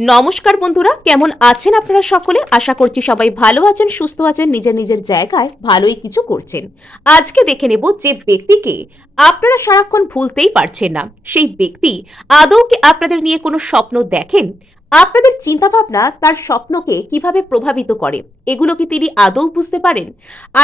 নমস্কার বন্ধুরা, কেমন আছেন আপনারা সকলে? আশা করছি সবাই ভালো আছেন, সুস্থ আছেন, নিজের নিজের জায়গায় ভালোই কিছু করছেন। আজকে দেখে নেব যে ব্যক্তিকে আপনারা সারাক্ষণ ভুলতেই পারছেন না। সেই ব্যক্তি আদৌ কি আপনাদের নিয়ে কোনো স্বপ্ন দেখেন? আপনাদের চিন্তাভাবনা তার স্বপ্নকে কীভাবে প্রভাবিত করে? এগুলো কি তিনি আদৌ বুঝতে পারেন?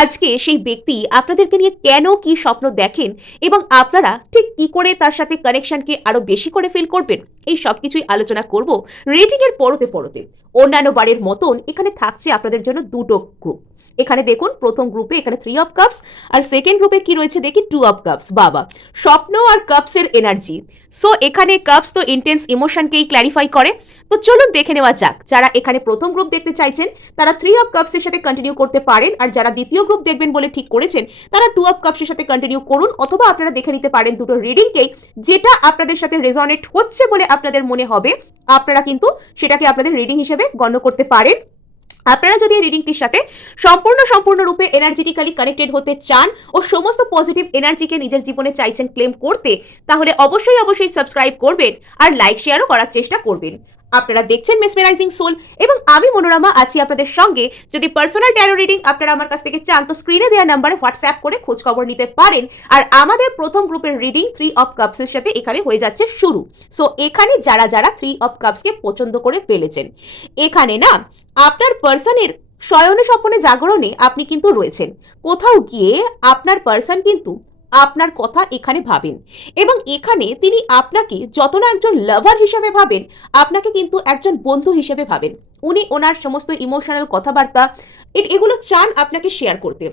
আজকে সেই ব্যক্তি আপনাদেরকে নিয়ে কেন কি স্বপ্ন দেখেন এবং আপনারা ঠিক কি করে তার সাথে কানেকশনকে আরও বেশি করে ফিল করবেন? এই সব কিছুই আলোচনা করব রেটিং এর পরতে পরতে। অন্যান্য বারের মতন এখানে থাকছে আপনাদের জন্য দুটো গ্রুপ এখানে দেখুন, প্রথম গ্রুপে এখানে থ্রি অফ কাপস আর সেকেন্ড গ্রুপে কি রয়েছে? দেখি টু অফ কাপস বাবা। স্বপ্ন আর কাপসের এনার্জি সো এখানে কাপস তো ইন্টেন্স ইমোশনকেই ক্ল্যারিফাই করে? তো চলুন দেখে নেওয়া যাক। যারা এখানে প্রথম গ্রুপ দেখতে চাইছেন, তারা থ্রি অফ কাপসের সাথে কন্টিনিউ করতে পারেন, আর যারা দ্বিতীয় গ্রুপ দেখবেন বলে ঠিক করেছেন, তারা টু অফ কাপসের সাথে কন্টিনিউ করুন, অথবা আপনারা দেখে নিতে পারেন দুটো রিডিংকেই যেটা আপনাদের সাথে রেজনেট হচ্ছে বলে আপনাদের মনে হবে। আপনারা কিন্তু সেটাকে আপনাদের রিডিং হিসেবে গণ্য করতে পারেন। আপনারা যদি এই রিডিংটির সাথে সম্পূর্ণ সম্পূর্ণরূপে এনার্জেটিক্যালি কানেক্টেড হতে চান ও সমস্ত পজিটিভ এনার্জিকে নিজের জীবনে চাইছেন ক্লেম করতে, তাহলে অবশ্যই অবশ্যই সাবস্ক্রাইব করবেন আর লাইক শেয়ারও করার চেষ্টা করবেন। আপনারা দেখছেন মেসমেরাইজিং সোল এবং আমি মনোরমা আছি আপনাদের সঙ্গে। যদি পার্সোনাল ট্যারো রিডিং আপনারা আমার কাছ থেকে চান, তো স্ক্রিনে দেওয়া নাম্বারে হোয়াটসঅ্যাপ করে খোঁজ খবর নিতে পারেন। আর আমাদের প্রথম গ্রুপের রিডিং থ্রি অফ কাপসের সাথে এখানে হয়ে যাচ্ছে শুরু। সো এখানে যারা যারা থ্রি অফ কাপসকে পছন্দ করে ফেলেছেন, এখানে না, আপনার পার্সনের শয়নে স্বপ্নে জাগরণে আপনি কিন্তু রয়েছেন। কোথাও গিয়ে আপনার পার্সন কিন্তু আপনার কথা এখানে ভাবেন। এবং এখানে তিনি আপনাকে যত না একজন লাভার হিসেবে ভাবেন, আপনাকে কিন্তু একজন বন্ধু হিসেবে ভাবেন। উনি ওনার সমস্ত ইমোশনাল কথাবার্তা এগুলো চান আপনাকে শেয়ার করতে।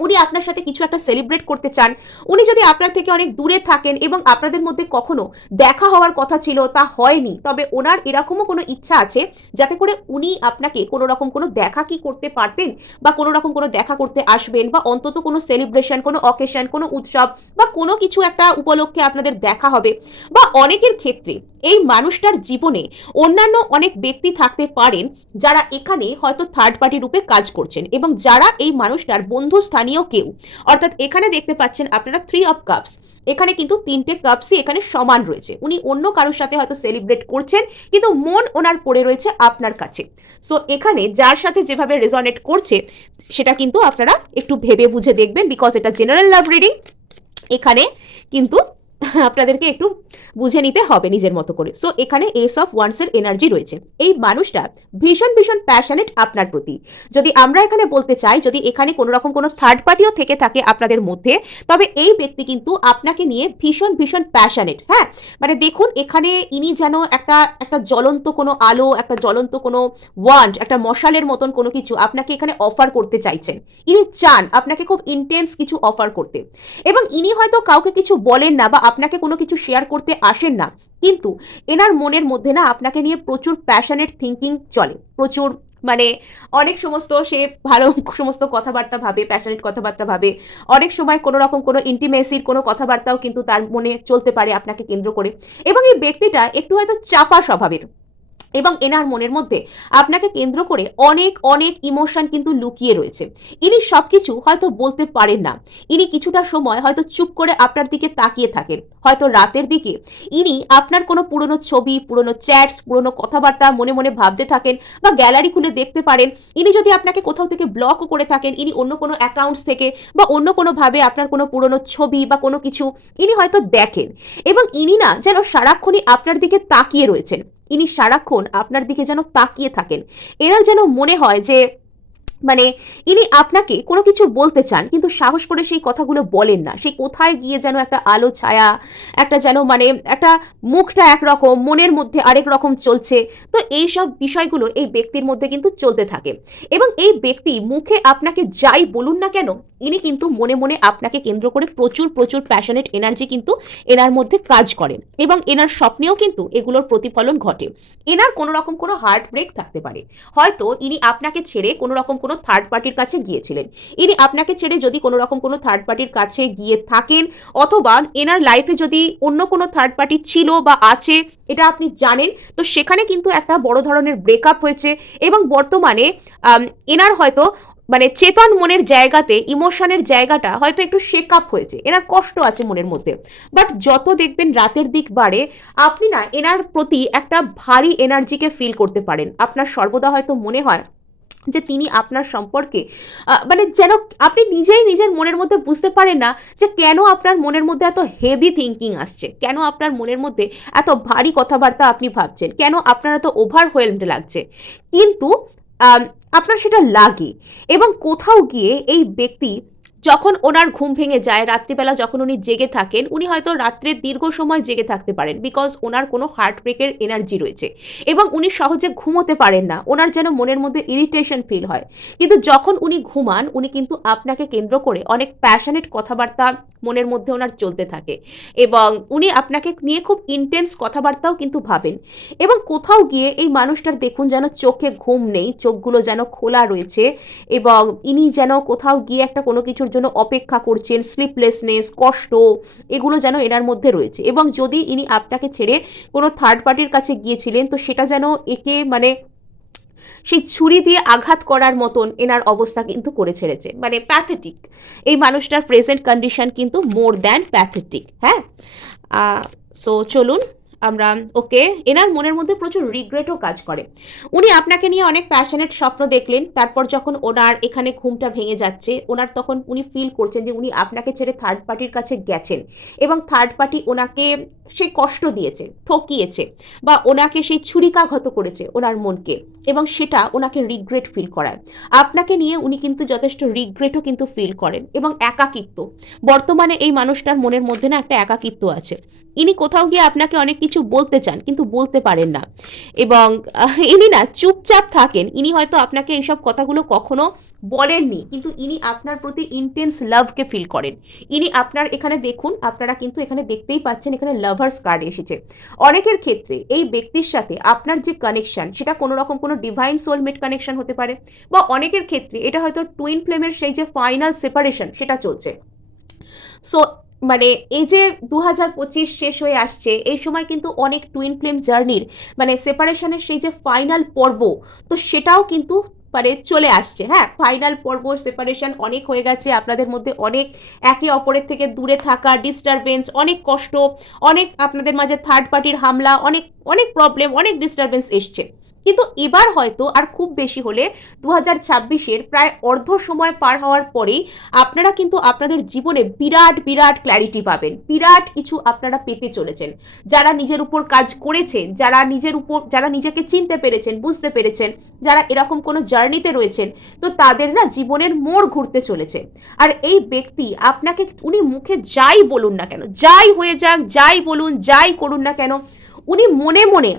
উনি আপনার সাথে কিছু একটা সেলিব্রেট করতে চান, উনি যদি আপনার থেকে অনেক দূরে থাকেন এবং আপনাদের মধ্যে কখনো দেখা হওয়ার কথা ছিল তা হয়নি, তবে ওনার এরকমও কোনো ইচ্ছা আছে যাতে করে উনি আপনাকে কোনো রকম কোনো দেখা কি করতে পারতেন বা কোনো রকম কোনো দেখা করতে আসবেন বা অন্তত কোনো সেলিব্রেশন কোনো অকেশন কোনো উৎসব বা কোনো কিছু একটা উপলক্ষে আপনাদের দেখা হবে বা অনেকের ক্ষেত্রে এই মানুষটার জীবনে অন্যান্য অনেক ব্যক্তি থাকতে পারেন যারা এখানে হয়তো থার্ড পার্টি রূপে কাজ করছেন এবং যারা এই মানুষটার বন্ধু স্থানীয় কেউ। অর্থাৎ এখানে দেখতে পাচ্ছেন আপনারা থ্রি অফ কাপস এখানে কিন্তু তিনটে কাপসই এখানে সমান রয়েছে। উনি অন্য কারোর সাথে হয়তো সেলিব্রেট করছেন, কিন্তু মন ওনার পড়ে রয়েছে আপনার কাছে। সো এখানে যার সাথে যেভাবে রেজনেট করছে, সেটা কিন্তু আপনারা একটু ভেবে বুঝে দেখবেন বিকজ এটা জেনারেল লাভ রিডিং এখানে কিন্তু আপনাদেরকে একটু বুঝে নিতে হবে নিজের মতো করে। সো এখানে এস অফ ওয়ান্সের এনার্জি রয়েছে। এই মানুষটা ভীষণ ভীষণ প্যাশনেট আপনার প্রতি। যদি আমরা এখানে বলতে চাই, যদি এখানে কোনো রকম কোনো থার্ড পার্টিও থেকে থাকে আপনাদের মধ্যে, তবে এই ব্যক্তি কিন্তু আপনাকে নিয়ে ভীষণ ভীষণ প্যাশনেট হ্যাঁ? মানে দেখুন, এখানে ইনি যেন একটা একটা জ্বলন্ত কোনো আলো, একটা জ্বলন্ত কোনো ওয়ান্ড একটা মশালের মতন কোনো কিছু আপনাকে এখানে অফার করতে চাইছেন। ইনি চান আপনাকে খুব ইন্টেন্স কিছু অফার করতে। এবং ইনি হয়তো কাউকে কিছু বলেন না বা আপনাকে কোনো কিছু শেয়ার করতে আসেন না। কিন্তু এনার মনের মধ্যে না আপনাকে নিয়ে প্রচুর প্যাশনেট থিঙ্কিং চলে। প্রচুর মানে অনেক সমস্ত সে ভালো সমস্ত কথাবার্তা ভাবে প্যাশনেট কথাবার্তা ভাবে। অনেক সময় কোনো রকম কোনো ইন্টিমেসির কোনো কথাবার্তাও কিন্তু তার মনে চলতে পারে আপনাকে কেন্দ্র করে। এবং এই ব্যক্তিটা একটু হয়তো চাপা স্বভাবের। এবং এনার মনের মধ্যে আপনাকে কেন্দ্র করে অনেক অনেক ইমোশন কিন্তু লুকিয়ে রয়েছে। ইনি সব কিছু হয়তো বলতে পারেন না। ইনি কিছুটা সময় হয়তো চুপ করে আপনার দিকে তাকিয়ে থাকেন। হয়তো রাতের দিকে ইনি আপনার কোনো পুরনো ছবি, পুরনো চ্যাটস পুরনো কথাবার্তা মনে মনে ভাবতে থাকেন বা গ্যালারি খুলে দেখতে পারেন। ইনি যদি আপনাকে কোথাও থেকে ব্লকও করে থাকেন, ইনি অন্য কোনো অ্যাকাউন্টস থেকে বা অন্য কোনোভাবে আপনার কোনো পুরনো ছবি বা কোনো কিছু ইনি হয়তো দেখেন। এবং ইনি না যেন সারাক্ষণই আপনার দিকে তাকিয়ে রয়েছেন। ইনি সারাক্ষণ আপনার দিকে যেন তাকিয়ে থাকেন। এনার যেন মনে হয় যে মানে ইনি আপনাকে কোনো কিছু বলতে চান, কিন্তু সাহস করে সেই কথাগুলো বলেন না। সেই কোথায় গিয়ে যেন একটা আলো, ছায়া, একটা যেন মানে একটা মুখটা একরকম, মনের মধ্যে আরেক রকম চলছে। তো এই সব বিষয়গুলো এই ব্যক্তির মধ্যে কিন্তু চলতে থাকে। এবং এই ব্যক্তি মুখে আপনাকে যাই বলুন না কেন, ইনি কিন্তু মনে মনে আপনাকে কেন্দ্র করে প্রচুর প্রচুর প্যাশনেট এনার্জি কিন্তু এনার মধ্যে কাজ করে। এবং এনার স্বপ্নেও কিন্তু এগুলোর প্রতিফলন ঘটে। এনার কোনো রকম কোনো হার্ট ব্রেক থাকতে পারে। হয়তো ইনি আপনাকে ছেড়ে কোনো রকম কোনো থার্ড পার্টির কাছে গিয়েছিলেন। ইনি আপনাকে ছেড়ে যদি কোনো রকম কোনো থার্ড পার্টির কাছে গিয়ে থাকেন, অথবা এনার লাইফে যদি অন্য কোনো থার্ড পার্টি ছিল বা আছে, এটা আপনি জানেন, তো সেখানে কিন্তু একটা বড় ধরনের ব্রেকআপ হয়েছে এবং বর্তমানে এনার হয়তো মানে চেতন মনের জায়গাতে ইমোশনের জায়গাটা হয়তো একটু শেক আপ হয়েছে। এনার কষ্ট আছে মনের মধ্যে। বাট যত দেখবেন রাতের দিক বাড়ে, আপনি না এনার প্রতি একটা ভারী এনার্জিকে ফিল করতে পারেন। আপনার সর্বদা হয়তো মনে হয় যে তিনি আপনার সম্পর্কে মানে যেন আপনি নিজেই নিজের মনের মধ্যে বুঝতে পারেন না যে কেন আপনার মনের মধ্যে এত হেভি থিঙ্কিং আসছে, কেন আপনার মনের মধ্যে এত ভারী কথাবার্তা আপনি ভাবছেন, কেন আপনার এত ওভারওয়েলমড লাগছে। কিন্তু আপনার সেটা লাগে এবং কোথাও গিয়ে এই ব্যক্তি যখন ওনার ঘুম ভেঙে যায়, রাত্রিবেলা যখন উনি জেগে থাকেন, উনি হয়তো রাত্রে দীর্ঘ সময় জেগে থাকতে পারেন বিকজ ওনার কোনো হার্ট ব্রেকের এনার্জি রয়েছে এবং উনি সহজে ঘুমোতে পারেন না। ওনার যেন মনের মধ্যে ইরিটেশন ফিল হয়। কিন্তু যখন উনি ঘুমান, উনি কিন্তু আপনাকে কেন্দ্র করে অনেক প্যাশনেট কথাবার্তা মনের মধ্যে ওনার চলতে থাকে এবং উনি আপনাকে নিয়ে খুব ইন্টেন্স কথাবার্তাও কিন্তু ভাবেন এবং কোথাও গিয়ে এই মানুষটার দেখুন যেন চোখে ঘুম নেই, চোখগুলো যেন খোলা রয়েছে এবং ইনি যেন কোথাও গিয়ে একটা কোনো কিছুর জন্য অপেক্ষা করছেন স্লিপলেসনেস কষ্ট, এগুলো যেন এনার মধ্যে রয়েছে। এবং যদি ইনি আপনাকে ছেড়ে কোনো থার্ড পার্টির কাছে গিয়েছিলেন, তো সেটা যেন একে মানে সেই ছুরি দিয়ে আঘাত করার মতন এনার অবস্থা কিন্তু করে ছেড়েছে। মানে প্যাথেটিক এই মানুষটার প্রেজেন্ট কন্ডিশন কিন্তু মোর দ্যান প্যাথেটিক হ্যাঁ? সো চলুন আমরা, ওকে, এনার মনের মধ্যে প্রচুর রিগ্রেটও কাজ করে। উনি আপনাকে নিয়ে অনেক প্যাশনেট স্বপ্ন দেখলেন, তারপর যখন ওনার এখানে ঘুমটা ভেঙে যাচ্ছে, ওনার তখন উনি ফিল করছেন যে উনি আপনাকে ছেড়ে থার্ড পার্টির কাছে গেছেন এবং থার্ড পার্টি ওনাকে সে কষ্ট দিয়েছে, ঠকিয়েছে বা ওনাকে সেই ছুরিকাঘত করেছে ওনার মনকে এবং সেটা ওনাকে রিগ্রেট ফিল করায়। আপনাকে নিয়ে উনি কিন্তু যথেষ্ট রিগ্রেটও কিন্তু ফিল করেন এবং একাকিত্ব। বর্তমানে এই মানুষটার মনের মধ্যে না একটা একাকিত্ব আছে। ইনি কোথাও গিয়ে আপনাকে অনেক কিছু বলতে চান কিন্তু বলতে পারেন না। এবং ইনি না চুপচাপ থাকেন। ইনি হয়তো আপনাকে এইসব কথাগুলো কখনো বলেননি, কিন্তু ইনি আপনার প্রতি ইন্টেন্স লাভকে ফিল করেন। ইনি আপনার এখানে দেখুন, আপনারা কিন্তু এখানে দেখতেই পাচ্ছেন এখানে লাভার্স কার্ড এসেছে। অনেকের ক্ষেত্রে এই ব্যক্তির সাথে আপনার যে কানেকশন সেটা কোনো রকম কোনো ডিভাইন সোলমেট কানেকশন হতে পারে, বা অনেকের ক্ষেত্রে এটা হয়তো টুইন ফ্লেমের সেই যে ফাইনাল সেপারেশন সেটা চলছে। সো মানে এই যে দু হাজার পঁচিশ শেষ হয়ে আসছে, এই সময় কিন্তু অনেক টুইন ফ্লেম জার্নির মানে সেপারেশনের সেই যে ফাইনাল পর্ব, তো সেটাও কিন্তু মানে চলে আসছে। হ্যাঁ ফাইনাল পর্ব সেপারেশন অনেক হয়ে গেছে। আপনাদের মধ্যে অনেক একে অপরের থেকে দূরে থাকা ডিস্টারবেন্স অনেক কষ্ট, অনেক আপনাদের মাঝে থার্ড পার্টির হামলা, অনেক অনেক প্রবলেম অনেক ডিস্টারবেন্স এসছে। কিন্তু এবার হয়তো আর খুব বেশি হলে দু হাজার ছাব্বিশের প্রায় অর্ধ সময় পার হওয়ার পরেই আপনারা কিন্তু আপনাদের জীবনে বিরাট বিরাট ক্ল্যারিটি পাবেন। বিরাট কিছু আপনারা পেতে চলেছেন। যারা নিজের উপর কাজ করেছেন, যারা নিজের উপর, যারা নিজেকে চিনতে পেরেছেন, বুঝতে পেরেছেন, যারা এরকম কোনো জার্নিতে রয়েছেন, তো তাদের না জীবনের মোড় ঘুরতে চলেছে। আর এই ব্যক্তি আপনাকে উনি মুখে যাই বলুন না কেন, যাই হয়ে যাক, যাই বলুন, যাই করুন না কেন, উনি মনে মনে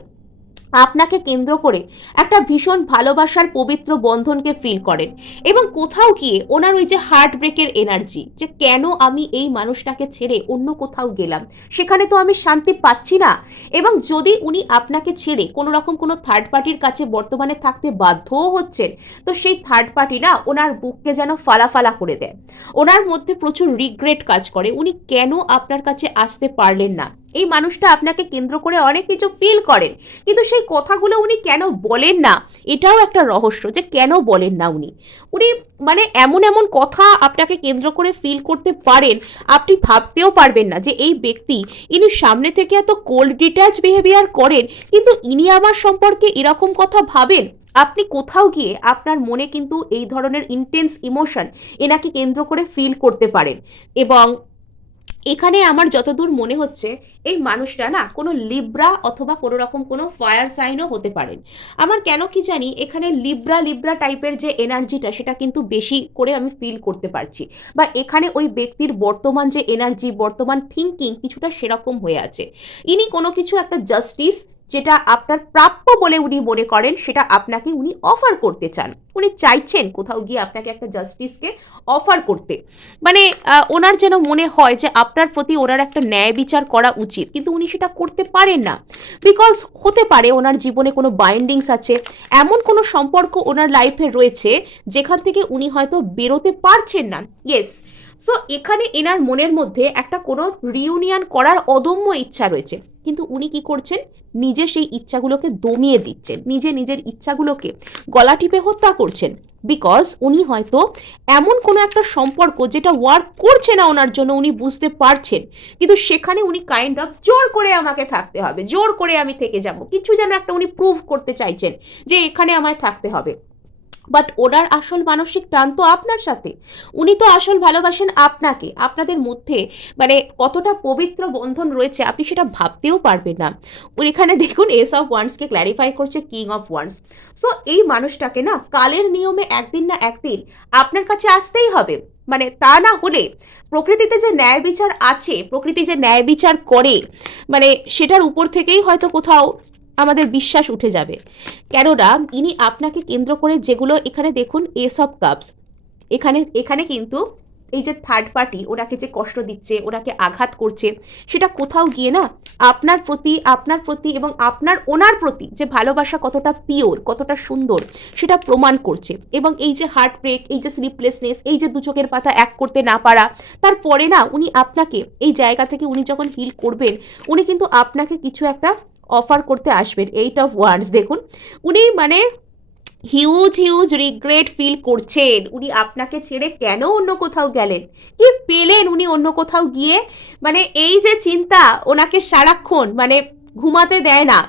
আপনাকে কেন্দ্র করে একটা ভীষণ ভালোবাসার পবিত্র বন্ধনকে ফিল করেন এবং কোথাও গিয়ে ওনার ওই যে হার্ট ব্রেকের এনার্জি যে কেন আমি এই মানুষটাকে ছেড়ে অন্য কোথাও গেলাম? সেখানে তো আমি শান্তি পাচ্ছি না। এবং যদি উনি আপনাকে ছেড়ে কোনো রকম কোনো থার্ড পার্টির কাছে বর্তমানে থাকতে বাধ্যও হচ্ছেন, তো সেই থার্ড পার্টি না ওনার বুককে যেন ফালাফালা করে দেয়। ওনার মধ্যে প্রচুর রিগ্রেট কাজ করে। উনি কেন আপনার কাছে আসতে পারলেন না? এই মানুষটা আপনাকে কেন্দ্র করে অনেক কিছু ফিল করেন। কিন্তু সেই কথাগুলো উনি কেন বলেন না? এটাও একটা রহস্য যে কেন বলেন না উনি? উনি মানে এমন এমন কথা আপনাকে কেন্দ্র করে ফিল করতে পারেন, আপনি ভাবতেও পারবেন না যে এই ব্যক্তি ইনি সামনে থেকে এত কোল্ড ডিট্যাচ বিহেভিয়ার করেন, কিন্তু ইনি আমার সম্পর্কে এরকম কথা ভাবেন? আপনি কোথাও গিয়ে আপনার মনে কিন্তু এই ধরনের ইন্টেন্স ইমোশন এনাকে কেন্দ্র করে ফিল করতে পারেন। এবং এখানে আমার যতদূর মনে হচ্ছে, এই মানুষটা না কোনো লিব্রা অথবা কোনো রকম কোনো ফায়ার সাইনও হতে পারেন। আমার কেন কি জানি এখানে লিব্রা লিব্রা টাইপের যে এনার্জিটা সেটা কিন্তু বেশি করে আমি ফিল করতে পারছি। বা এখানে ওই ব্যক্তির বর্তমান যে এনার্জি বর্তমান থিঙ্কিং কিছুটা সেরকম হয়ে আছে। ইনি কোনো কিছু একটা জাস্টিস যেটা আপনার প্রাপ্য বলে উনি মনে করেন, সেটা আপনাকে উনি অফার করতে চান। উনি চাইছেন কোথাও গিয়ে আপনাকে একটা জাস্টিসকে অফার করতে। মানে ওনার যেন মনে হয় যে আপনার প্রতি ওনার একটা ন্যায় বিচার করা উচিত, কিন্তু উনি সেটা করতে পারেন না। বিকজ হতে পারে ওনার জীবনে কোনো বাইন্ডিংস আছে, এমন কোনো সম্পর্ক ওনার লাইফে রয়েছে, যেখান থেকে উনি হয়তো বেরোতে পারছেন না। ইয়েস সো এখানে এনার মনের মধ্যে একটা কোনো রিউনিয়ন করার অদম্য ইচ্ছা রয়েছে। কিন্তু উনি কি করছেন? নিজে সেই ইচ্ছাগুলোকে দমিয়ে দিচ্ছেন। নিজে নিজের ইচ্ছাগুলোকে গলা টিপে হত্যা করছেন। বিকজ উনি হয়তো এমন কোনো একটা সম্পর্ক যেটা ওয়ার্ক করছে না ওনার জন্য উনি বুঝতে পারছেন। কিন্তু সেখানে উনি কাইন্ড অফ জোর করে আমাকে থাকতে হবে। জোর করে আমি থেকে যাব। কিছু যেন একটা উনি প্রুভ করতে চাইছেন যে এখানে আমায় থাকতে হবে। বাট ওনার আসল মানসিক টান তো আপনার সাথে। উনি তো আসল ভালোবাসেন আপনাকে। আপনাদের মধ্যে মানে কতটা পবিত্র বন্ধন রয়েছে আপনি সেটা ভাবতেও পারবেন না। উনি এখানে দেখুন এস অফ ওয়ান্সকে ক্ল্যারিফাই করছে কিং অফ ওয়ান্স সো এই মানুষটাকে না কালের নিয়মে একদিন না একদিন আপনার কাছে আসতেই হবে। মানে তা না হলে প্রকৃতিতে যে ন্যায় বিচার আছে, প্রকৃতি যে ন্যায় বিচার করে মানে সেটার উপর থেকেই হয়তো কোথাও আমাদের বিশ্বাস উঠে যাবে। কেননা ইনি আপনাকে কেন্দ্র করে যেগুলো এখানে দেখুন এস অফ কাপস। এখানে এখানে কিন্তু এই যে থার্ড পার্টি ওনাকে যে কষ্ট দিচ্ছে, ওনাকে আঘাত করছে, সেটা কোথাও গিয়ে না আপনার প্রতি আপনার প্রতি এবং আপনার ওনার প্রতি যে ভালোবাসা কতটা পিওর কতটা সুন্দর, সেটা প্রমাণ করছে। এবং এই যে হার্ট ব্রেক এই যে স্লিপলেসনেস এই যে দু চোখের পাতা এক করতে না পারা, তারপরে না উনি আপনাকে, এই জায়গা থেকে উনি যখন হিল করবেন, উনি কিন্তু আপনাকে কিছু একটা অফার করতে আসবেন এইট অফ ওয়ার্ডস দেখুন। উনি মানে হিউজ হিউজ রিগ্রেট ফিল করছেন। উনি আপনাকে ছেড়ে কেন অন্য কোথাও গেলেন? কি পেলেন উনি অন্য কোথাও গিয়ে? মানে এই যে চিন্তা, ওনাকে সারাক্ষণ মানে ঘুমাতে দেয় না।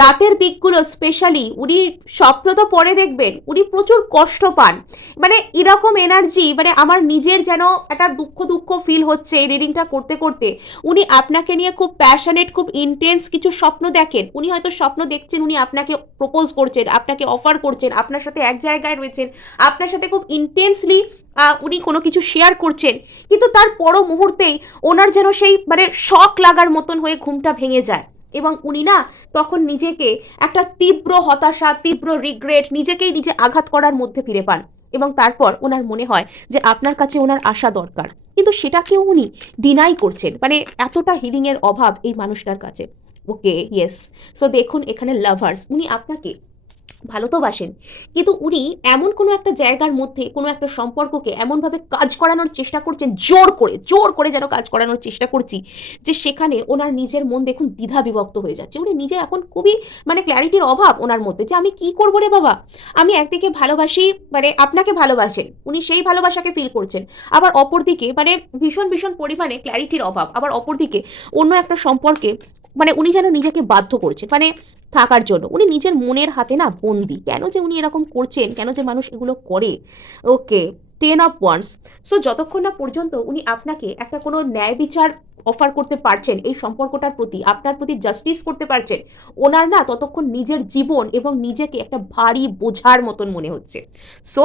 রাতের দিকগুলো স্পেশালি উনি স্বপ্ন তো পরে দেখবেন, উনি প্রচুর কষ্ট পান। মানে এরকম এনার্জি মানে আমার নিজের যেন একটা দুঃখ দুঃখ ফিল হচ্ছে এই রিডিংটা করতে করতে। উনি আপনাকে নিয়ে খুব প্যাশনেট খুব ইন্টেন্স কিছু স্বপ্ন দেখেন। উনি হয়তো স্বপ্ন দেখছেন, উনি আপনাকে প্রপোজ করছেন, আপনাকে অফার করছেন, আপনার সাথে এক জায়গায় রয়েছেন, আপনার সাথে খুব ইন্টেন্সলি উনি কোনো কিছু শেয়ার করছেন। কিন্তু তার পরও মুহূর্তেই ওনার যেন সেই মানে শখ লাগার মতন হয়ে ঘুমটা ভেঙে যায়। এবং উনি না তখন নিজেকে একটা তীব্র হতাশা, তীব্র রিগ্রেট নিজেকেই নিজে আঘাত করার মধ্যে ফিরে পান এবং তারপর ওনার মনে হয় যে আপনার কাছে ওনার আসা দরকার। কিন্তু সেটাকেও উনি ডিনাই করছেন মানে এতটা হিলিংয়ের অভাব এই মানুষটার কাছে। ওকে ইয়েস সো দেখুন এখানে লাভার্স উনি আপনাকে ভালো তো বাসেন কিন্তু উনি এমন কোনো একটা জায়গার মধ্যে, কোনো একটা সম্পর্ককে এমনভাবে কাজ করানোর চেষ্টা করছেন, জোর করে জোর করে যেন কাজ করানোর চেষ্টা করছি, যে সেখানে ওনার নিজের মন দেখুন দ্বিধা বিভক্ত হয়ে যাচ্ছে। উনি নিজে এখন খুবই মানে ক্ল্যারিটির অভাব ওনার মধ্যে, যে আমি কি করব রে বাবা? আমি একদিকে ভালোবাসি মানে আপনাকে ভালোবাসেন, উনি সেই ভালোবাসাকে ফিল করছেন। আবার অপরদিকে মানে ভীষণ ভীষণ পরিমাণে ক্ল্যারিটির অভাব, আবার অপরদিকে অন্য একটা সম্পর্কে মানে উনি যেন নিজেকে বাধ্য করছেন মানে থাকার জন্য। উনি নিজের মনের হাতে না বন্দি। কেন যে উনি এরকম করছেন? কেন যে মানুষ এগুলো করে? Okay, ten of wands. So যতক্ষণ না পর্যন্ত উনি আপনাকে একটা কোনো ন্যায় বিচার অফার করতে পারছেন, এই সম্পর্কটার প্রতি, আপনার প্রতি জাস্টিস করতে পারছেন, ওনার না ততক্ষণ নিজের জীবন এবং নিজেকে একটা ভারী বোঝার মতন মনে হচ্ছে। সো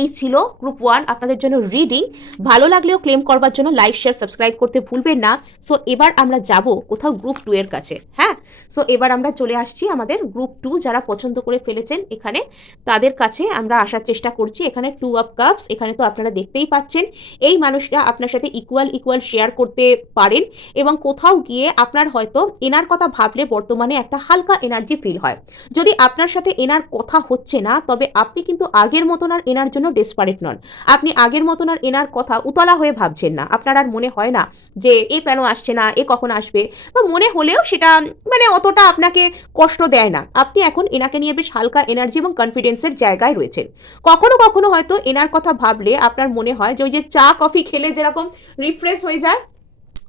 এই ছিল গ্রুপ ওয়ান আপনাদের জন্য রিডিং ভালো লাগলেও ক্লেম করবার জন্য লাইক শেয়ার সাবস্ক্রাইব করতে ভুলবেন না। সো এবার আমরা যাব কোথাও গ্রুপ টু এর কাছে হ্যাঁ? সো এবার আমরা চলে আসছি আমাদের গ্রুপ টু যারা পছন্দ করে ফেলেছেন এখানে, তাদের কাছে আমরা আসার চেষ্টা করছি। এখানে টু অফ কাপস এখানে তো আপনারা দেখতেই পাচ্ছেন। এই মানুষরা আপনার সাথে ইকুয়াল ইকুয়াল শেয়ার করতে পারেন এবং কোথাও গিয়ে আপনার হয়তো এনার কথা ভাবলে বর্তমানে একটা হালকা এনার্জি ফিল হয়। যদি আপনার সাথে এনার কথা হচ্ছে না, তবে আপনি কিন্তু আগের মতন আর এনার জন্য ডেসপারেট নন। আপনি আগের মতন আর এনার কথা উতলা হয়ে ভাবছেন না। আপনার আর মনে হয় না যে এ কেন আসছে না, এ কখন আসবে? বা মনে হলেও সেটা মানে অতটা আপনাকে কষ্ট দেয় না। আপনি এখন এনাকে নিয়ে বেশ হালকা এনার্জি এবং কনফিডেন্সের জায়গায় রয়েছেন। কখনো কখনো হয়তো এনার কথা ভাবলে আপনার মনে হয় যে ওই যে চা, কফি খেলে যেরকম রিফ্রেশ হয়ে যায়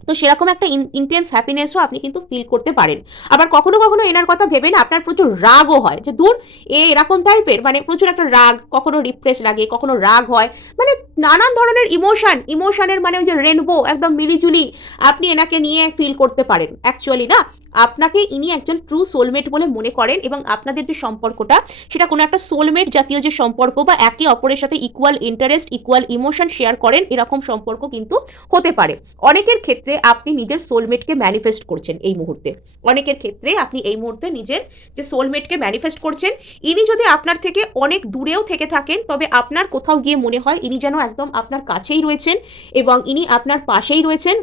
তো সেরকম একটা ইন্টেন্স হ্যাপিনেসও আপনি কিন্তু ফিল করতে পারেন। আবার কখনো কখনো এনার কথা ভেবে না আপনার প্রচুর রাগও হয়। যে দূর, এ এরকম টাইপের মানে প্রচুর একটা রাগ, কখনো রিফ্রেশ লাগে, কখনো রাগ হয়। মানে নানান ধরনের ইমোশন ইমোশনের মানে ওই যে রেনবো একদম মিলিজুলি আপনি এনাকে নিয়ে ফিল করতে পারেন। অ্যাকচুয়ালি না, আপনাকে ইনি একজন ট্রু সোলমেট বলে মনে করেন এবং আপনাদের যে সম্পর্কটা, সেটা কোনো একটা সোলমেট জাতীয় যে সম্পর্ক বা একে অপরের সাথে equal interest equal emotion share করেন, এরকম সম্পর্ক কিন্তু হতে পারে। অনেকের ক্ষেত্রে আপনি নিজের সোলমেটকে ম্যানিফেস্ট করছেন এই মুহূর্তে। অনেকের ক্ষেত্রে আপনি এই মুহূর্তে নিজের যে সোলমেটকে ম্যানিফেস্ট করছেন, ইনি যদি আপনার থেকে অনেক দূরেও থেকে থাকেন, তবে আপনার কোথাও গিয়ে মনে হয় ইনি যেন একদম আপনার কাছেই রয়েছেন এবং ইনি আপনার পাশেই রয়েছেন।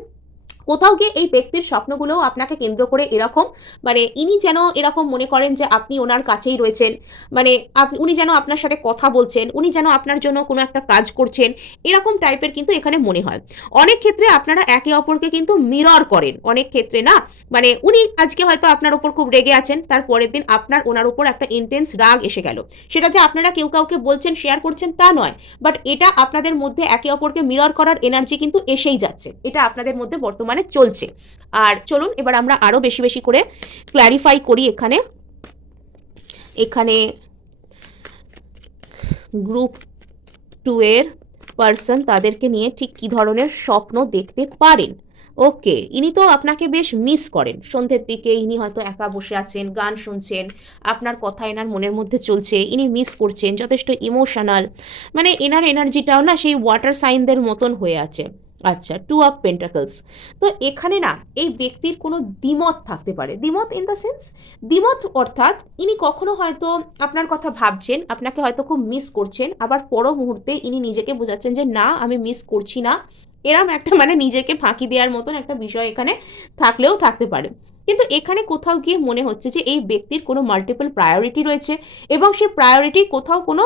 কোথাও গিয়ে এই ব্যক্তির স্বপ্নগুলোও আপনাকে কেন্দ্র করে এরকম মানে ইনি যেন এরকম মনে করেন যে আপনি ওনার কাছেই রয়েছেন মানে আপনি উনি যেন আপনার সাথে কথা বলছেন, উনি যেন আপনার জন্য কোনো একটা কাজ করছেন, এরকম টাইপের কিন্তু এখানে মনে হয়। অনেক ক্ষেত্রে আপনারা একে অপরকে কিন্তু মিরর করেন, অনেক ক্ষেত্রে না মানে উনি আজকে হয়তো আপনার ওপর খুব রেগে আছেন, তার পরের দিন আপনার ওনার উপর একটা ইন্টেন্স রাগ এসে গেল। সেটা যে আপনারা কেউ কাউকে বলছেন শেয়ার করছেন তা নয় বাট এটা আপনাদের মধ্যে একে অপরকে মিরর করার এনার্জি কিন্তু এসেই যাচ্ছে, এটা আপনাদের মধ্যে বর্তমানে চলছে। আর চলুন, এবার আমরা আরও বেশি বেশি করে ক্ল্যারিফাই করি এখানে। এখানে গ্রুপ টু এর পার্সন তাদেরকে নিয়ে ঠিক কী ধরনের স্বপ্ন দেখতে পারেন। ওকে, ইনি তো আপনাকে বেশ মিস করেন। সন্ধ্যের দিকে ইনি হয়তো একা বসে আছেন, গান শুনছেন, আপনার কথা এনার মনের মধ্যে চলছে, ইনি মিস করছেন, যথেষ্ট ইমোশনাল মানে এনার এনার্জিটাও না সেই ওয়াটার সাইনদের মতন হয়ে আছে। আচ্ছা টু অফ পেন্টাকলস তো এখানে না, এই ব্যক্তির কোনো দ্বিমত থাকতে পারে। দ্বিমত ইন দ্য সেন্স দ্বিমত অর্থাৎ ইনি কখনো হয়তো আপনার কথা ভাবছেন, আপনাকে হয়তো খুব মিস করছেন, আবার পর মুহূর্তে ইনি নিজেকে বোঝাচ্ছেন যে, না, আমি মিস করছি না। এরম একটা মানে নিজেকে ফাঁকি দেওয়ার মতন একটা বিষয় এখানে থাকলেও থাকতে পারে। কিন্তু এখানে কোথাও গিয়ে মনে হচ্ছে যে, এই ব্যক্তির কোনো মাল্টিপল প্রায়োরিটি রয়েছে এবং সেই প্রায়োরিটি কোথাও কোনো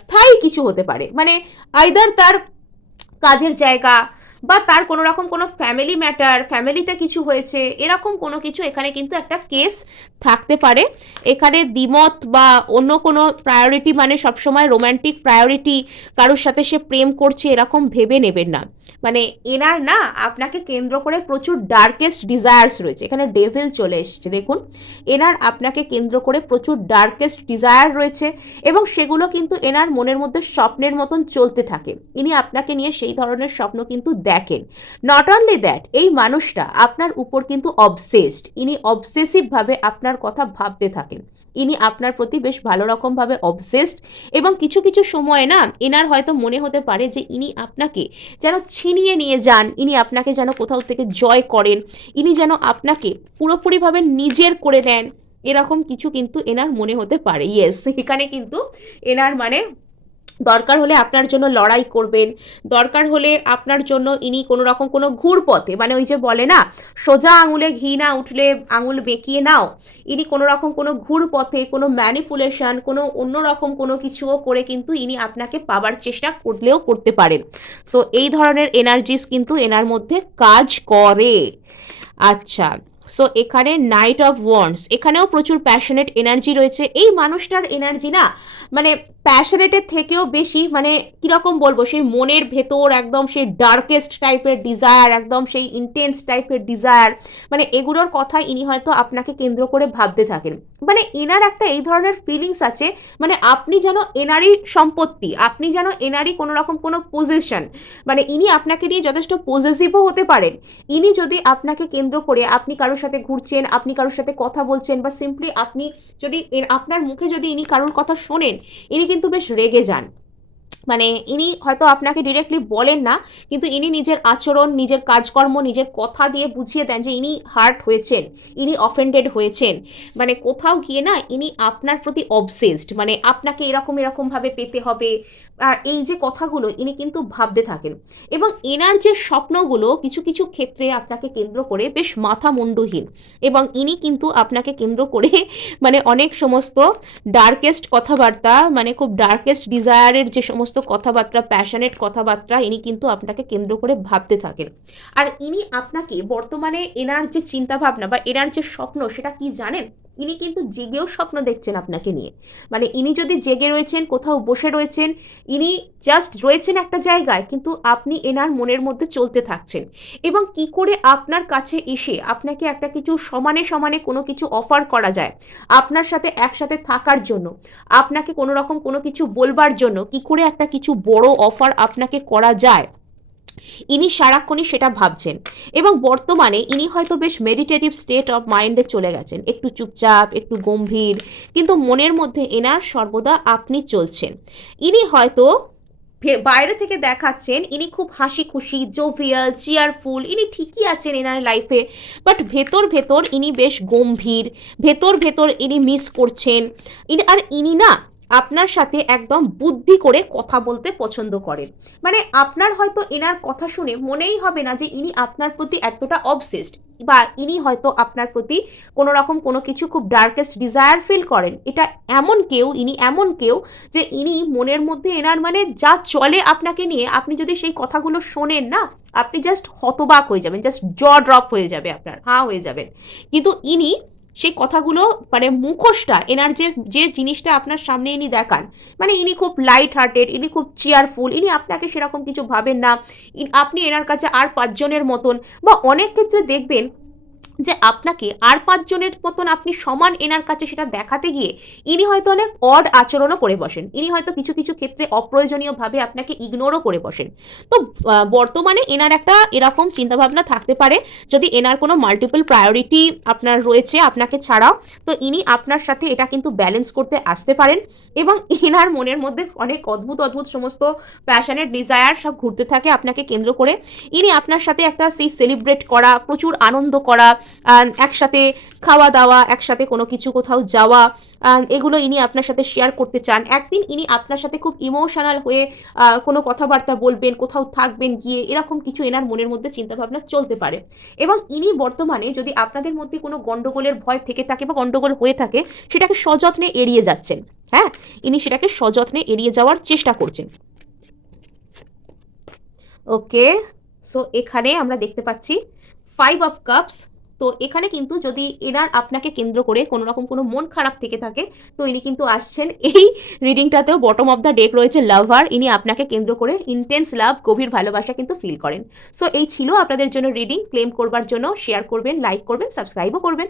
স্থায়ী কিছু হতে পারে। মানে আইদার তার কাজের জায়গা বা তার কোনো রকম কোনো ফ্যামিলি ম্যাটার ফ্যামিলিতে কিছু হয়েছে, এরকম কোনো কিছু এখানে কিন্তু একটা কেস থাকতে পারে। এখানে দ্বিমত বা অন্য কোনো প্রায়োরিটি মানে সবসময় রোম্যান্টিক প্রায়োরিটি কারোর সাথে সে প্রেম করছে এরকম ভেবে নেবেন না। মানে এনার না আপনাকে কেন্দ্র করে প্রচুর ডার্কেস্ট ডিজায়ার্স রয়েছে। এখানে ডেভিল চলে এসেছে, দেখুন। এনার আপনাকে কেন্দ্র করে প্রচুর ডার্কেস্ট ডিজায়ার রয়েছে এবং সেগুলো কিন্তু এনার মনের মধ্যে স্বপ্নের মতন চলতে থাকে। ইনি আপনাকে নিয়ে সেই ধরনের স্বপ্ন কিন্তু দেখেন। নট অনলি দ্যাট এই মানুষটা আপনার উপর কিন্তু অবসেসড ইনি অবসেসিভভাবে আপনার কথা ভাবতে থাকেন। ইনি আপনার প্রতি বেশ ভালো রকমভাবে অবসেসড এবং কিছু কিছু সময়ে না এনার হয়তো মনে হতে পারে যে ইনি আপনাকে যেন ছিনিয়ে নিয়ে যান, ইনি আপনাকে যেন কোথাও থেকে জয় করেন, ইনি যেন আপনাকে পুরোপুরিভাবে নিজের করে নেন, এরকম কিছু কিন্তু এনার মনে হতে পারে। ইয়েস এখানে কিন্তু এনার মানে দরকার হলে আপনার জন্য লড়াই করবেন, দরকার হলে আপনার জন্য ইনি কোনো রকম কোনো ঘুর পথে মানে ওই যে বলে না, সোজা আঙুলে ঘি না উঠলে আঙুল বেঁকিয়ে নাও, ইনি কোনো রকম কোনো ঘুর পথে কোনো ম্যানিপুলেশন কোনো অন্য রকম কোনো কিছুও করে কিন্তু ইনি আপনাকে পাবার চেষ্টা করলেও করতে পারেন। সো এই ধরনের এনার্জিস কিন্তু এনার মধ্যে কাজ করে। আচ্ছা সো এখানে নাইট অফ ওয়ান্স এখানেও প্রচুর প্যাশনেট এনার্জি রয়েছে। এই মানুষটার এনার্জি না মানে প্যাশনেটের থেকেও বেশি মানে কীরকম বলব, সেই মনের ভেতর একদম সেই ডার্কেস্ট টাইপের ডিজায়ার একদম সেই ইন্টেন্স টাইপের ডিজায়ার মানে এগুলোর কথা ইনি হয়তো আপনাকে কেন্দ্র করে ভাবতে থাকেন। মানে এনার একটা এই ধরনের ফিলিংস আছে মানে আপনি যেন এনারই সম্পত্তি, আপনি যেন এনারই কোনো রকম কোনো পজিশন মানে ইনি আপনাকে নিয়ে যথেষ্ট পজেসিভও হতে পারেন। ইনি যদি আপনাকে কেন্দ্র করে আপনি কারোর সাথে ঘুরছেন, আপনি কারোর সাথে কথা বলছেন বা সিম্পলি আপনি যদি আপনার মুখে যদি ইনি কারোর কথা শোনেন, ইনি কিন্তু বেশ রেগে যান। মানে ইনি হয়তো আপনাকে ডিরেক্টলি বলেন না, কিন্তু ইনি নিজের আচরণ, নিজের কাজকর্ম, নিজের কথা দিয়ে বুঝিয়ে দেন যে ইনি হার্ট হয়েছেন, ইনি অফেন্ডেড হয়েছেন। মানে কোথাও গিয়ে না, ইনি আপনার প্রতি অবসেসড মানে আপনাকে এরকম, এরকমভাবে পেতে হবে আর এই যে কথাগুলো ইনি কিন্তু ভাবতে থাকেন এবং এনার যে স্বপ্নগুলো কিছু কিছু ক্ষেত্রে আপনাকে কেন্দ্র করে বেশ মাথা মুন্ডুহীন এবং ইনি কিন্তু আপনাকে কেন্দ্র করে মানে অনেক সমস্ত ডার্কেস্ট কথাবার্তা মানে খুব ডার্কেস্ট ডিজায়ারের যে সমস্ত কথাবার্তা প্যাশনেট কথাবার্তা ইনি কিন্তু আপনাকে কেন্দ্র করে ভাবতে থাকেন। আর ইনি আপনাকে বর্তমানে এনার যে চিন্তাভাবনা বা এনার যে স্বপ্ন সেটা কি জানেন? ইনি কিন্তু জেগেও স্বপ্ন দেখছেন আপনাকে নিয়ে। মানে ইনি যদি জেগে রয়েছেন, কোথাও বসে রয়েছেন, ইনি জাস্ট রয়েছেন একটা জায়গায়, কিন্তু আপনি এনার মনের মধ্যে চলতে থাকছেন। এবং কি করে আপনার কাছে এসে আপনাকে একটা কিছু সমানে সমানে কোনো কিছু অফার করা যায় আপনার সাথে একসাথে থাকার জন্য, আপনাকে কোনো রকম কোনো কিছু বলবার জন্য, কি করে একটা কিছু বড় অফার আপনাকে করা যায়? ইনি সারাক্ষণই সেটা ভাবছেন। এবং বর্তমানে ইনি হয়তো বেশ মেডিটেটিভ স্টেট অফ মাইন্ডে চলে গেছেন। একটু চুপচাপ, একটু গম্ভীর, কিন্তু মনের মধ্যে এনার সর্বদা আপনি চলছেন। ইনি হয়তো বাইরে থেকে দেখাচ্ছেন, ইনি খুব হাসি খুশি জোভিয়াল চেয়ারফুল ইনি ঠিকই আছেন এনার লাইফে বাট ভেতর ভেতর ইনি বেশ গম্ভীর, ভেতর ভেতর ইনি মিস করছেন। আর ইনি না আপনার সাথে একদম বুদ্ধি করে কথা বলতে পছন্দ করেন। মানে আপনার হয়তো এনার কথা শুনে মনেই হবে না যে ইনি আপনার প্রতি এতটা অবসেসড বা ইনি হয়তো আপনার প্রতি কোনো রকম কোনো কিছু খুব ডার্কেস্ট ডিজায়ার ফিল করেন। এটা এমন কেউ, ইনি এমন কেউ যে ইনি মনের মধ্যে এনার মানে যা চলে আপনাকে নিয়ে আপনি যদি সেই কথাগুলো শোনেন না, আপনি জাস্ট হতবাক হয়ে যাবেন জাস্ট জ ড্রপ হয়ে যাবে আপনার, হাঁ হয়ে যাবেন। কিন্তু ইনি সেই কথাগুলো মানে মুখোশটা, এনার যে যে জিনিসটা আপনার সামনে ইনি দেখান মানে ইনি খুব লাইট হার্টেড ইনি খুব চেয়ারফুল ইনি আপনাকে সেরকম কিছু ভাবেন না আপনি এনার কাছে আর পাঁচজনের মতন, বা অনেক ক্ষেত্রে দেখবেন যে আপনাকে আর পাঁচজনের মতন আপনি সমান এনার কাছে সেটা দেখাতে গিয়ে ইনি হয়তো অনেক অড আচরণও করে বসেন। ইনি হয়তো কিছু কিছু ক্ষেত্রে অপ্রয়োজনীয়ভাবে আপনাকে ইগনোরও করে বসেন। তো বর্তমানে এনার একটা এরকম চিন্তাভাবনা থাকতে পারে, যদি এনার কোনো মাল্টিপল প্রায়োরিটি আপনার রয়েছে আপনাকে ছাড়াও, তো ইনি আপনার সাথে এটা কিন্তু ব্যালেন্স করতে আসতে পারেন এবং এনার মনের মধ্যে অনেক অদ্ভুত অদ্ভুত সমস্ত প্যাশনের ডিজায়ার সব ঘুরতে থাকে আপনাকে কেন্দ্র করে। ইনি আপনার সাথে একটা সেই সেলিব্রেট করা, প্রচুর আনন্দ করা একসাথে খাওয়া দাওয়া, একসাথে কোনো কিছু কোথাও যাওয়া এগুলো ইনি আপনার সাথে শেয়ার করতে চান। একদিন ইনি আপনার সাথে খুব ইমোশনাল হয়ে কোনো কথাবার্তা বলবেন, কোথাও থাকবেন, গিয়ে এরকম কিছু এনার মনের মধ্যে চিন্তাভাবনা চলতে পারে। এবং ইনি বর্তমানে যদি আপনাদের মধ্যে কোনো গন্ডগোলের ভয় থেকে থাকে বা গন্ডগোল হয়ে থাকে, সেটাকে সযত্নে এড়িয়ে যাচ্ছেন। হ্যাঁ? ইনি সেটাকে সযত্নে এড়িয়ে যাওয়ার চেষ্টা করছেন। ওকে সো এখানে আমরা দেখতে পাচ্ছি ফাইভ অফ কাপস তো এখানে কিন্তু যদি এনার আপনাকে কেন্দ্র করে কোনো রকম কোনো মন খারাপ থেকে থাকে, তো ইনি কিন্তু আসছেন। এই রিডিংটাতেও বটম অফ দ্য ডেক রয়েছে লাভার ইনি আপনাকে কেন্দ্র করে ইন্টেন্স লাভ গভীর ভালোবাসা কিন্তু ফিল করেন। সো এই ছিল আপনাদের জন্য রিডিং ক্লেম করবার জন্য শেয়ার করবেন লাইক করবেন সাবস্ক্রাইবও করবেন।